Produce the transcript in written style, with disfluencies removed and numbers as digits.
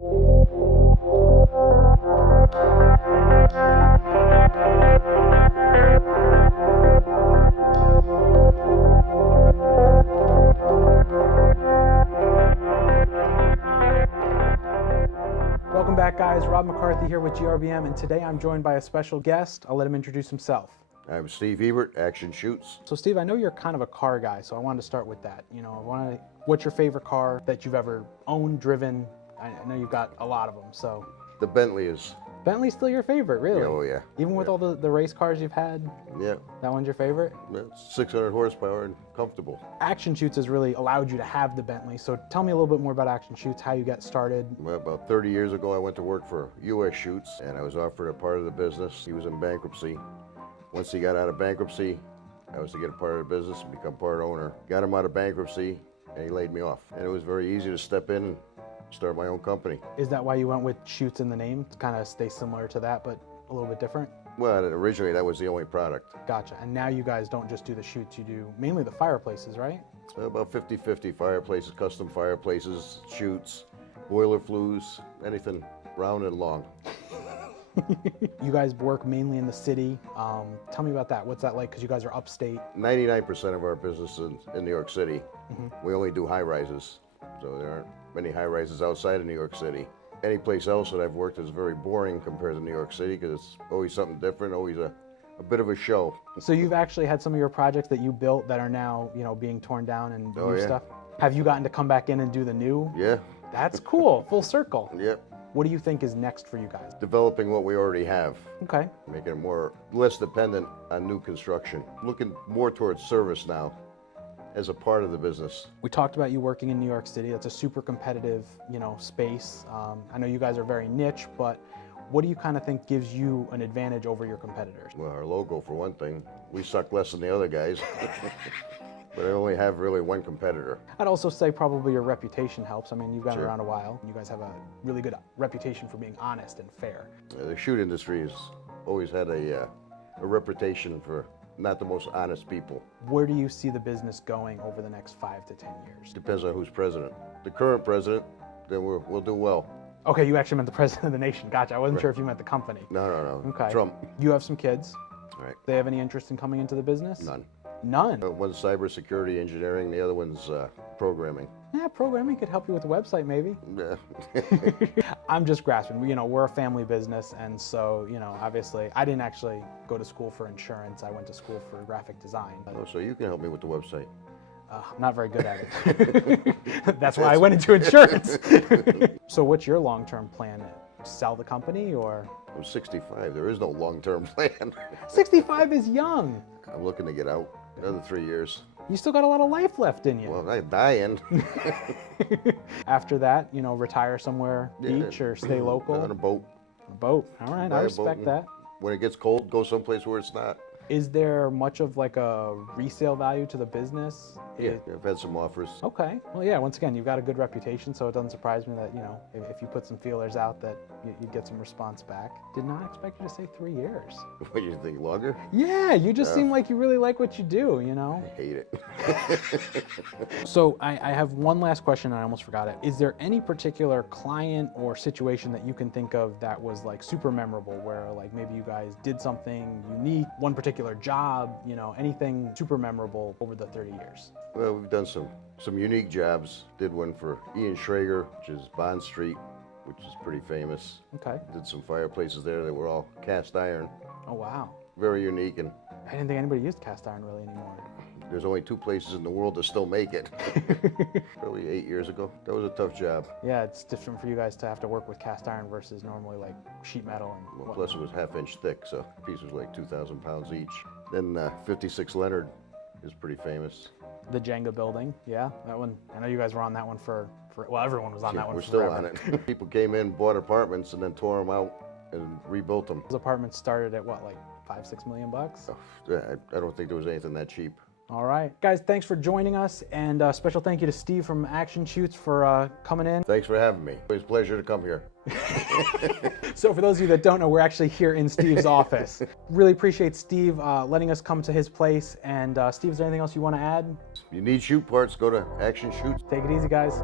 Welcome back, guys. Rob McCarthy here with GRBM, and today I'm joined by a special guest. I'll let him introduce himself. I'm Steve Hebert, Chutes. So Steve, I know you're kind of a car guy, so I wanted to start with that. What's your favorite car that you've ever owned, driven? I know you've got a lot of them, so. The Bentley is. Bentley's still your favorite, really? Oh, yeah. Even with all the race cars you've had? Yeah. That one's your favorite? It's 600 horsepower and comfortable. Chutes has really allowed you to have the Bentley, so tell me a little bit more about Chutes, how you got started. Well, about 30 years ago, I went to work for US Chutes, and I was offered a part of the business. He was in bankruptcy. Once he got out of bankruptcy, I was to get a part of the business and become part owner. Got him out of bankruptcy, and he laid me off. And it was very easy to step in and start my own company. Is that why you went with Chutes in the name, to kind of stay similar to that, but a little bit different? Well, originally that was the only product. Gotcha. And now you guys don't just do the Chutes, you do mainly the fireplaces, right? About 50-50 fireplaces, custom fireplaces, Chutes, boiler flues, anything round and long. You guys work mainly in the city. Tell me about that. What's that like? Because you guys are upstate. 99% of our business is in New York City. Mm-hmm. We only do high rises, so there aren't many high rises outside of New York City. Any place else that I've worked is very boring compared to New York City because it's always something different, always a bit of a show. So you've actually had some of your projects that you built that are now, being torn down and new stuff. Have you gotten to come back in and do the new? Yeah. That's cool. Full circle. Yep. What do you think is next for you guys? Developing what we already have. Okay. Making it less dependent on new construction. Looking more towards service now as a part of the business. We talked about you working in New York City. That's a super competitive, space. I know you guys are very niche, but what do you kind of think gives you an advantage over your competitors? Well, our logo, for one thing. We suck less than the other guys. But I only have really one competitor. I'd also say probably your reputation helps. I mean, you've been around a while. You guys have a really good reputation for being honest and fair. The chute industry has always had a reputation for not the most honest people. Where do you see the business going over the next 5 to 10 years? Depends on who's president. The current president, then we'll do well. Okay, you actually meant the president of the nation. Gotcha. I wasn't sure if you meant the company. No. Okay. Trump. You have some kids. All right. They have any interest in coming into the business? None. None? One's cybersecurity engineering, the other one's programming. Yeah, programming could help you with the website, maybe. Yeah. I'm just grasping. We're a family business, and so, obviously, I didn't actually go to school for insurance. I went to school for graphic design. Oh, so you can help me with the website. I'm not very good at it. That's why I went into insurance. So what's your long-term plan? Sell the company, or? I'm 65. There is no long-term plan. 65 is young. I'm looking to get out. Another 3 years. You still got a lot of life left in you. Well, I'm dying. After that, retire somewhere, beach, or stay local? On a boat. A boat. All right, I respect that. When it gets cold, go someplace where it's not. Is there much of like a resale value to the business? Yeah, I've had some offers. Okay. Well, yeah, once again, you've got a good reputation, so it doesn't surprise me that, if you put some feelers out that you'd get some response back. Did not expect you to say 3 years. What, do you think, longer? Yeah, you just seem like you really like what you do, I hate it. So I have one last question, and I almost forgot it. Is there any particular client or situation that you can think of that was like super memorable, where like maybe you guys did something unique, one particular job, anything super memorable over the 30 years? Well, we've done some unique jobs. Did one for Ian Schrager, which is Bond Street, which is pretty famous. Okay. Did some fireplaces there that were all cast iron. Oh, wow. Very unique, and I didn't think anybody used cast iron really anymore. there's only 2 places in the world that still make it. Probably 8 years ago. That was a tough job. Yeah, it's different for you guys to have to work with cast iron versus normally like sheet metal and Well, plus it was half-inch thick, so the piece was like 2,000 pounds each. Then 56 Leonard is pretty famous. The Jenga building, yeah, that one. I know you guys were on that one for well, everyone was on that one. We're forever. still on it. People came in, bought apartments, and then tore them out and rebuilt them. Those apartments started at what, like $5-6 million bucks? I don't think there was anything that cheap. All right, guys, thanks for joining us, and special thank you to Steve from Chutes for coming in. Thanks for having me. It was a pleasure to come here. So for those of you that don't know, we're actually here in Steve's office. Really appreciate Steve letting us come to his place. And Steve, is there anything else you want to add? If you need chute parts, go to Chutes. Take it easy, guys.